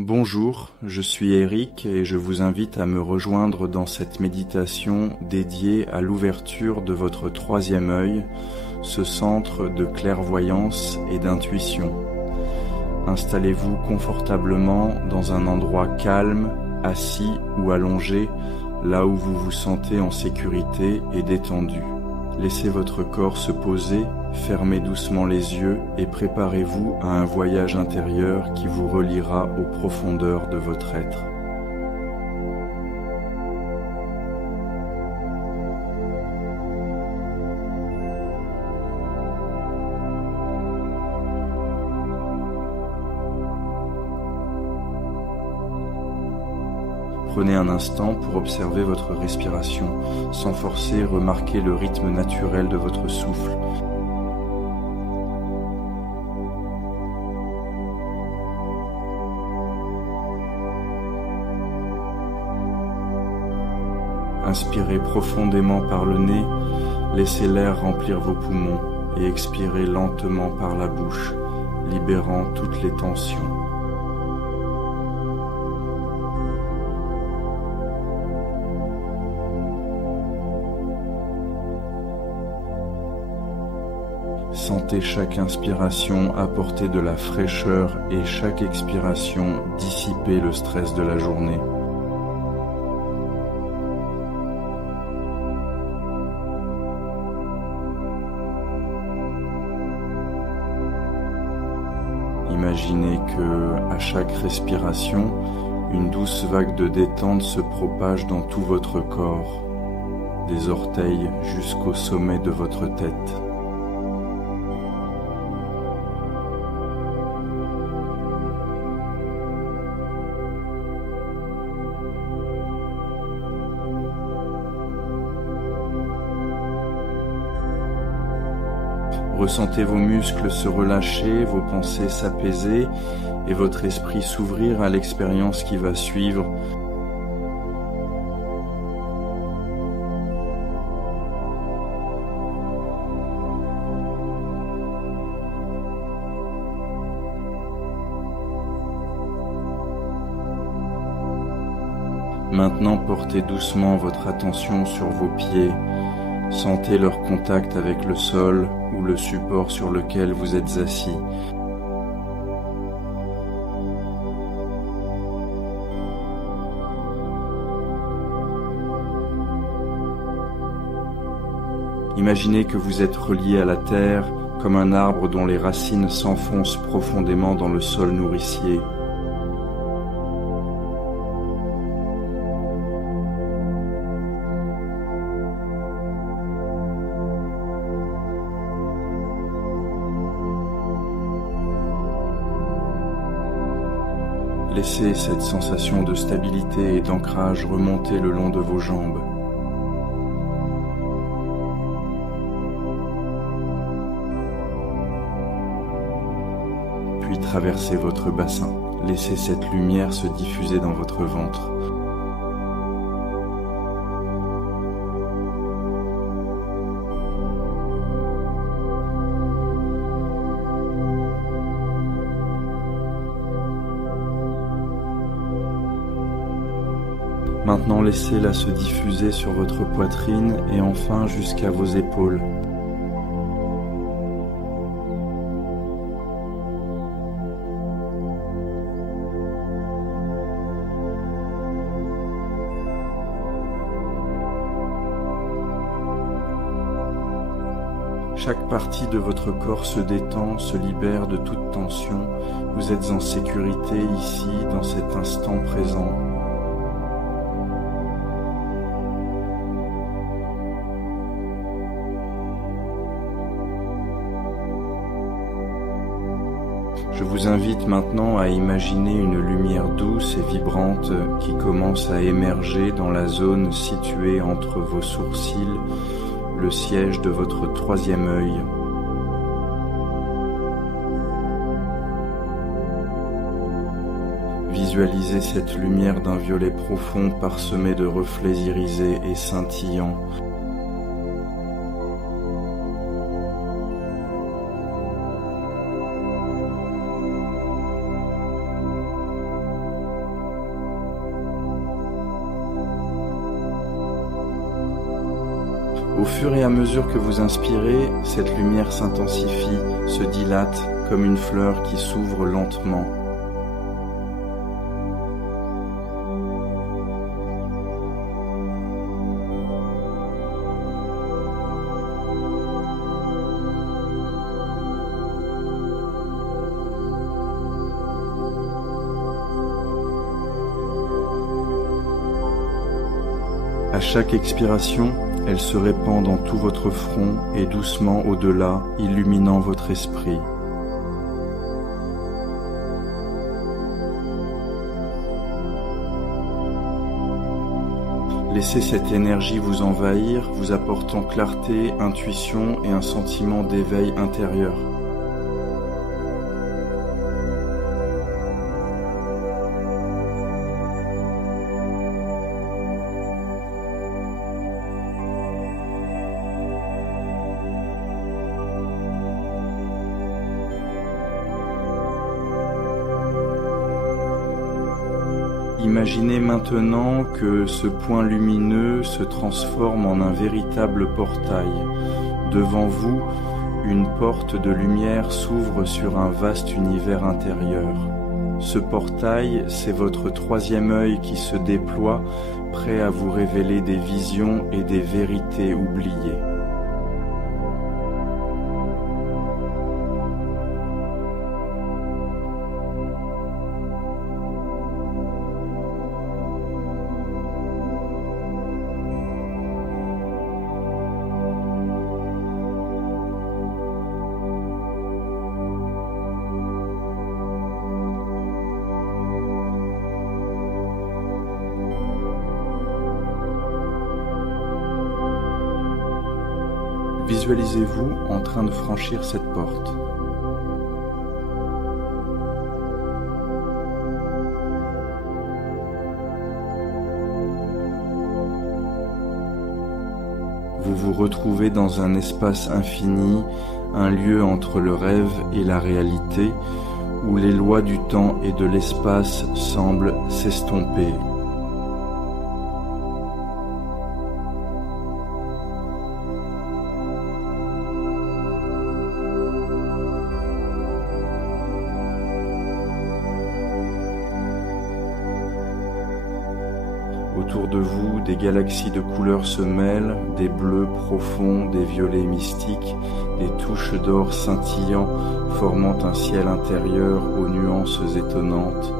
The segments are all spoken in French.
Bonjour, je suis Eric et je vous invite à me rejoindre dans cette méditation dédiée à l'ouverture de votre troisième œil, ce centre de clairvoyance et d'intuition. Installez-vous confortablement dans un endroit calme, assis ou allongé, là où vous vous sentez en sécurité et détendu. Laissez votre corps se poser, fermez doucement les yeux et préparez-vous à un voyage intérieur qui vous reliera aux profondeurs de votre être. Prenez un instant pour observer votre respiration. Sans forcer, remarquez le rythme naturel de votre souffle. Inspirez profondément par le nez, laissez l'air remplir vos poumons et expirez lentement par la bouche, libérant toutes les tensions. Sentez chaque inspiration apporter de la fraîcheur et chaque expiration dissiper le stress de la journée. Imaginez que, à chaque respiration, une douce vague de détente se propage dans tout votre corps, des orteils jusqu'au sommet de votre tête. Ressentez vos muscles se relâcher, vos pensées s'apaiser et votre esprit s'ouvrir à l'expérience qui va suivre. Maintenant, portez doucement votre attention sur vos pieds. Sentez leur contact avec le sol ou le support sur lequel vous êtes assis. Imaginez que vous êtes relié à la terre comme un arbre dont les racines s'enfoncent profondément dans le sol nourricier. Laissez cette sensation de stabilité et d'ancrage remonter le long de vos jambes. Puis traversez votre bassin. Laissez cette lumière se diffuser dans votre ventre. Maintenant, laissez-la se diffuser sur votre poitrine et enfin jusqu'à vos épaules. Chaque partie de votre corps se détend, se libère de toute tension. Vous êtes en sécurité ici, dans cet instant présent. Je vous invite maintenant à imaginer une lumière douce et vibrante qui commence à émerger dans la zone située entre vos sourcils, le siège de votre troisième œil. Visualisez cette lumière d'un violet profond parsemé de reflets irisés et scintillants. Au fur et à mesure que vous inspirez, cette lumière s'intensifie, se dilate comme une fleur qui s'ouvre lentement. À chaque expiration, elle se répand dans tout votre front et doucement au-delà, illuminant votre esprit. Laissez cette énergie vous envahir, vous apportant clarté, intuition et un sentiment d'éveil intérieur. Imaginez maintenant que ce point lumineux se transforme en un véritable portail. Devant vous, une porte de lumière s'ouvre sur un vaste univers intérieur. Ce portail, c'est votre troisième œil qui se déploie, prêt à vous révéler des visions et des vérités oubliées. Visualisez-vous en train de franchir cette porte. Vous vous retrouvez dans un espace infini, un lieu entre le rêve et la réalité, où les lois du temps et de l'espace semblent s'estomper. Autour de vous, des galaxies de couleurs se mêlent, des bleus profonds, des violets mystiques, des touches d'or scintillant, formant un ciel intérieur aux nuances étonnantes.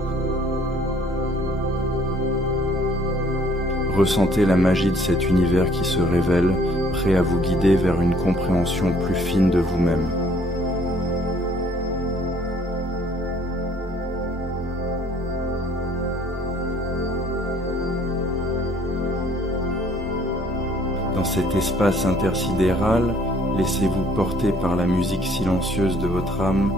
Ressentez la magie de cet univers qui se révèle, prêt à vous guider vers une compréhension plus fine de vous-même. Dans cet espace intersidéral, laissez-vous porter par la musique silencieuse de votre âme.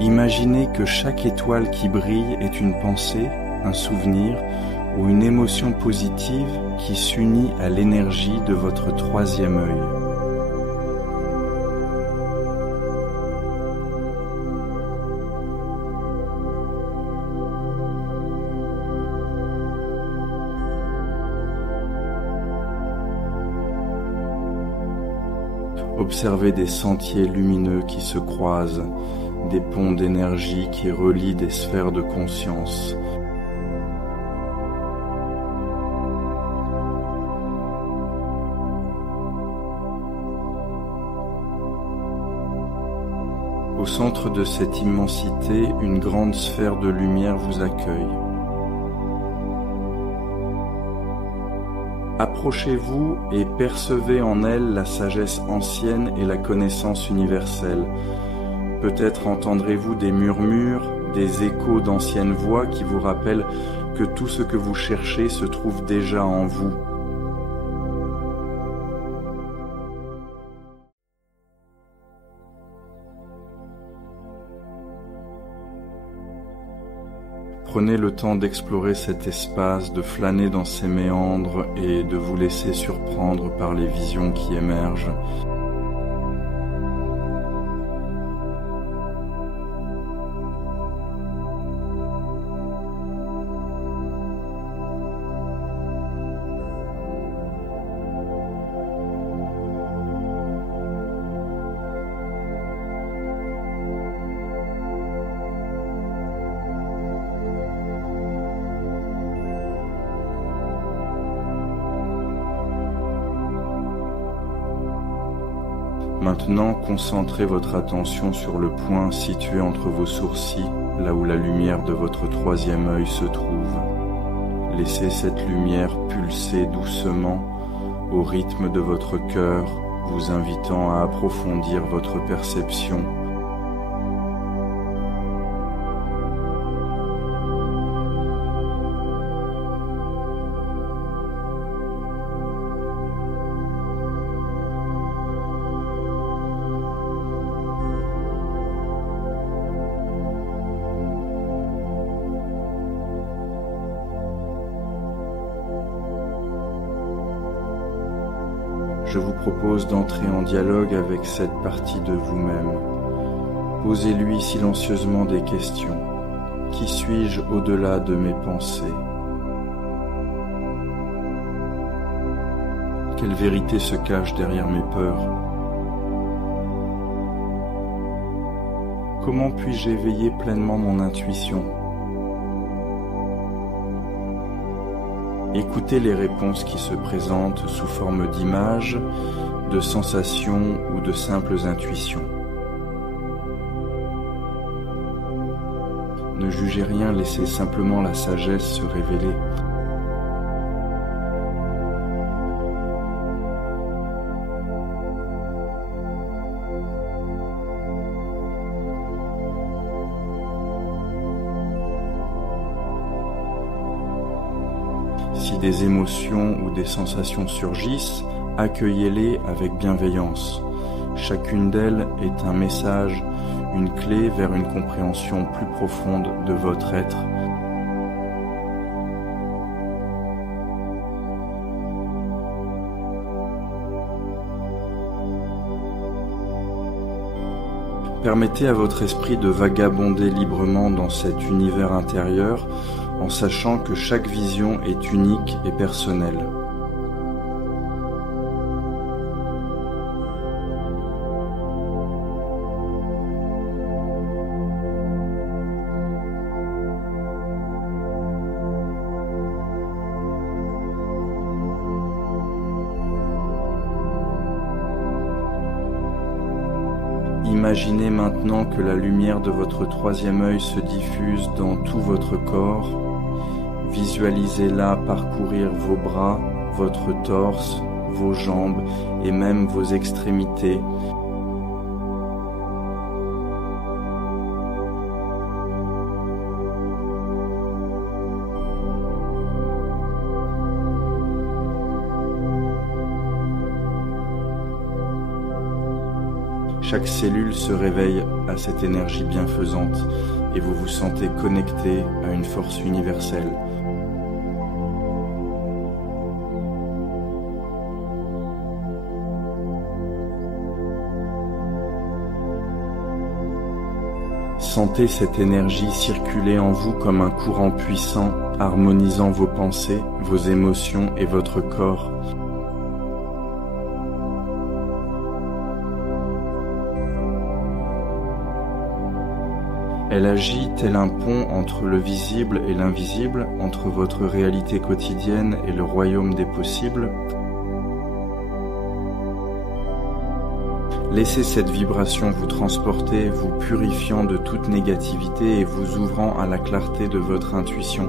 Imaginez que chaque étoile qui brille est une pensée, un souvenir ou une émotion positive qui s'unit à l'énergie de votre troisième œil. Observez des sentiers lumineux qui se croisent, des ponts d'énergie qui relient des sphères de conscience. Au centre de cette immensité, une grande sphère de lumière vous accueille. Approchez-vous et percevez en elle la sagesse ancienne et la connaissance universelle. Peut-être entendrez-vous des murmures, des échos d'anciennes voix qui vous rappellent que tout ce que vous cherchez se trouve déjà en vous. Prenez le temps d'explorer cet espace, de flâner dans ses méandres et de vous laisser surprendre par les visions qui émergent. Maintenant, concentrez votre attention sur le point situé entre vos sourcils, là où la lumière de votre troisième œil se trouve. Laissez cette lumière pulser doucement au rythme de votre cœur, vous invitant à approfondir votre perception. Je vous propose d'entrer en dialogue avec cette partie de vous-même. Posez-lui silencieusement des questions. Qui suis-je au-delà de mes pensées? Quelle vérité se cache derrière mes peurs? Comment puis-je éveiller pleinement mon intuition? Écoutez les réponses qui se présentent sous forme d'images, de sensations ou de simples intuitions. Ne jugez rien, laissez simplement la sagesse se révéler. Si des émotions ou des sensations surgissent, accueillez-les avec bienveillance. Chacune d'elles est un message, une clé vers une compréhension plus profonde de votre être. Permettez à votre esprit de vagabonder librement dans cet univers intérieur en sachant que chaque vision est unique et personnelle. Imaginez maintenant que la lumière de votre troisième œil se diffuse dans tout votre corps. Visualisez-la parcourir vos bras, votre torse, vos jambes et même vos extrémités. Chaque cellule se réveille à cette énergie bienfaisante et vous vous sentez connecté à une force universelle. Sentez cette énergie circuler en vous comme un courant puissant, harmonisant vos pensées, vos émotions et votre corps. Elle agit tel un pont entre le visible et l'invisible, entre votre réalité quotidienne et le royaume des possibles. Laissez cette vibration vous transporter, vous purifiant de toute négativité et vous ouvrant à la clarté de votre intuition.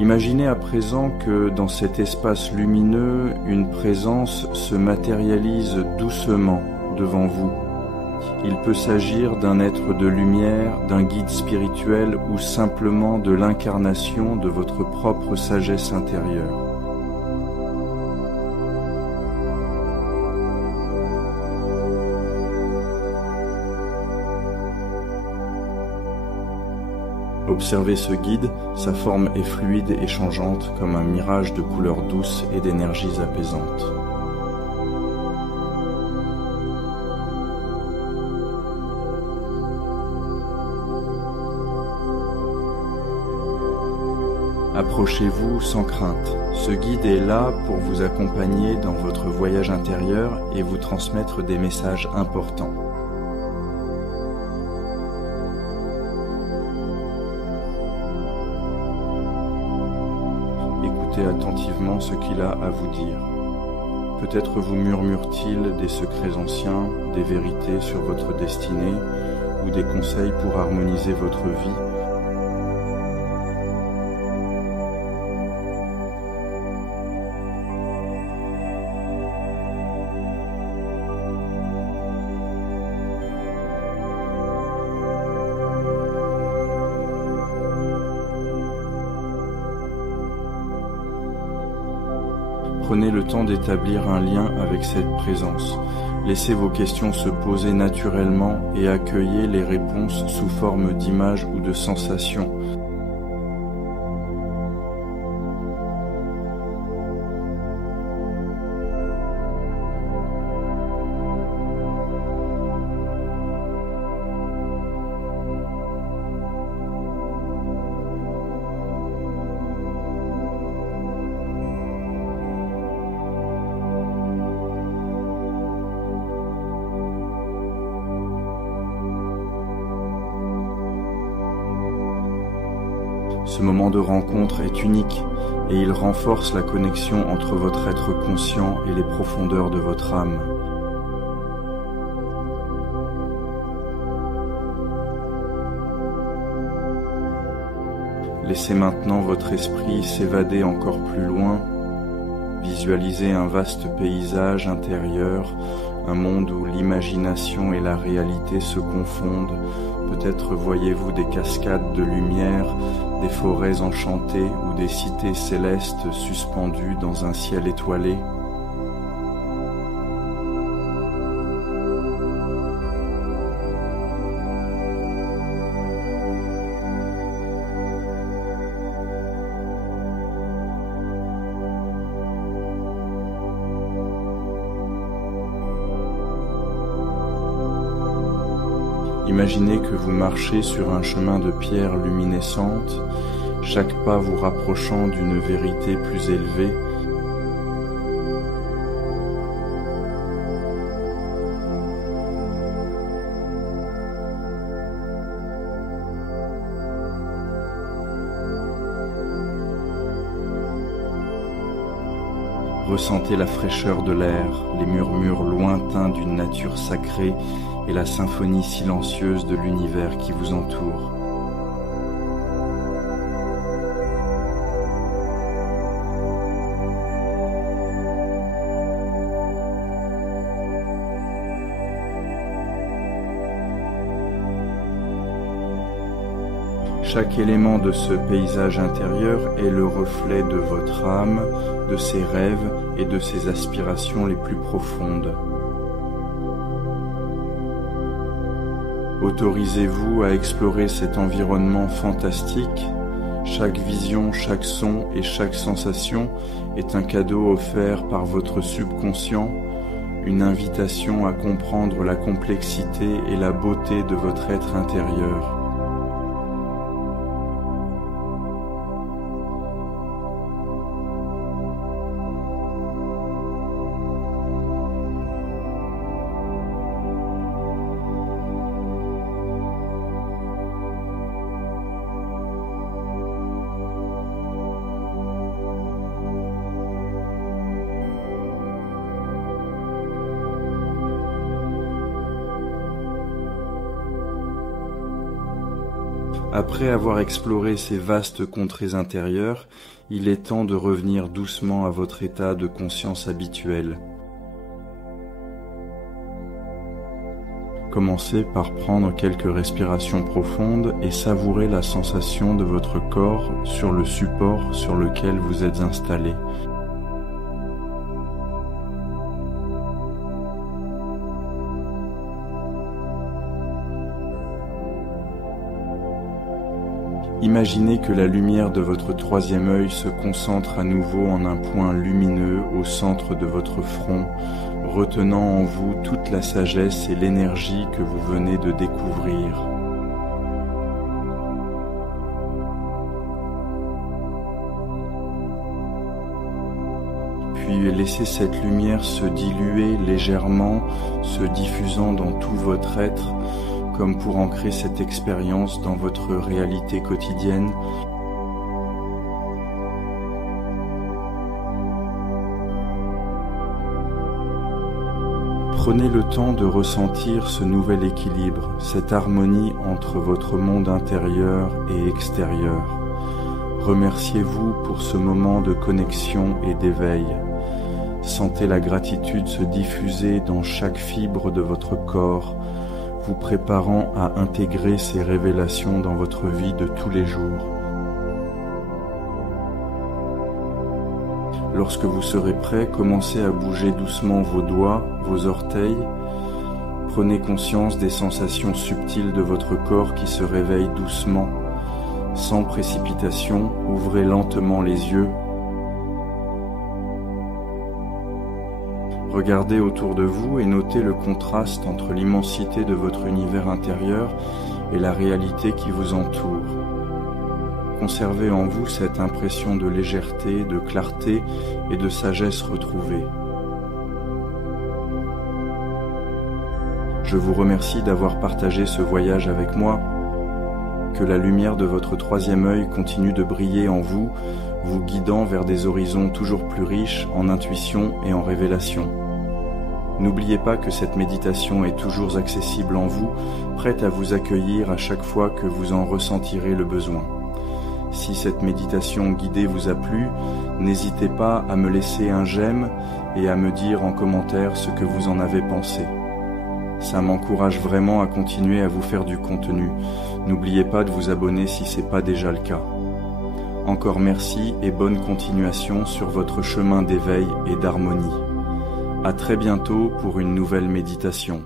Imaginez à présent que dans cet espace lumineux, une présence se matérialise doucement devant vous. Il peut s'agir d'un être de lumière, d'un guide spirituel ou simplement de l'incarnation de votre propre sagesse intérieure. Observez ce guide, sa forme est fluide et changeante comme un mirage de couleurs douces et d'énergies apaisantes. Approchez-vous sans crainte. Ce guide est là pour vous accompagner dans votre voyage intérieur et vous transmettre des messages importants. écoutez attentivement ce qu'il a à vous dire. Peut-être vous murmure-t-il des secrets anciens, des vérités sur votre destinée ou des conseils pour harmoniser votre vie. Prenez le temps d'établir un lien avec cette présence. Laissez vos questions se poser naturellement et accueillez les réponses sous forme d'images ou de sensations. Ce moment de rencontre est unique et il renforce la connexion entre votre être conscient et les profondeurs de votre âme. Laissez maintenant votre esprit s'évader encore plus loin. Visualisez un vaste paysage intérieur, un monde où l'imagination et la réalité se confondent. Peut-être voyez-vous des cascades de lumière, des forêts enchantées ou des cités célestes suspendues dans un ciel étoilé. Imaginez que vous marchez sur un chemin de pierre luminescente, chaque pas vous rapprochant d'une vérité plus élevée. Ressentez la fraîcheur de l'air, les murmures lointains d'une nature sacrée et la symphonie silencieuse de l'univers qui vous entoure. Chaque élément de ce paysage intérieur est le reflet de votre âme, de ses rêves et de ses aspirations les plus profondes. Autorisez-vous à explorer cet environnement fantastique. Chaque vision, chaque son et chaque sensation est un cadeau offert par votre subconscient, une invitation à comprendre la complexité et la beauté de votre être intérieur. Après avoir exploré ces vastes contrées intérieures, il est temps de revenir doucement à votre état de conscience habituel. Commencez par prendre quelques respirations profondes et savourer la sensation de votre corps sur le support sur lequel vous êtes installé. Imaginez que la lumière de votre troisième œil se concentre à nouveau en un point lumineux au centre de votre front, retenant en vous toute la sagesse et l'énergie que vous venez de découvrir. Puis laissez cette lumière se diluer légèrement, se diffusant dans tout votre être, comme pour ancrer cette expérience dans votre réalité quotidienne. Prenez le temps de ressentir ce nouvel équilibre, cette harmonie entre votre monde intérieur et extérieur. Remerciez-vous pour ce moment de connexion et d'éveil. Sentez la gratitude se diffuser dans chaque fibre de votre corps, vous préparant à intégrer ces révélations dans votre vie de tous les jours. Lorsque vous serez prêt, commencez à bouger doucement vos doigts, vos orteils. Prenez conscience des sensations subtiles de votre corps qui se réveillent doucement. Sans précipitation, ouvrez lentement les yeux. Regardez autour de vous et notez le contraste entre l'immensité de votre univers intérieur et la réalité qui vous entoure. Conservez en vous cette impression de légèreté, de clarté et de sagesse retrouvée. Je vous remercie d'avoir partagé ce voyage avec moi. Que la lumière de votre troisième œil continue de briller en vous, vous guidant vers des horizons toujours plus riches en intuition et en révélation. N'oubliez pas que cette méditation est toujours accessible en vous, prête à vous accueillir à chaque fois que vous en ressentirez le besoin. Si cette méditation guidée vous a plu, n'hésitez pas à me laisser un j'aime et à me dire en commentaire ce que vous en avez pensé. Ça m'encourage vraiment à continuer à vous faire du contenu. N'oubliez pas de vous abonner si ce n'est pas déjà le cas. Encore merci et bonne continuation sur votre chemin d'éveil et d'harmonie. À très bientôt pour une nouvelle méditation.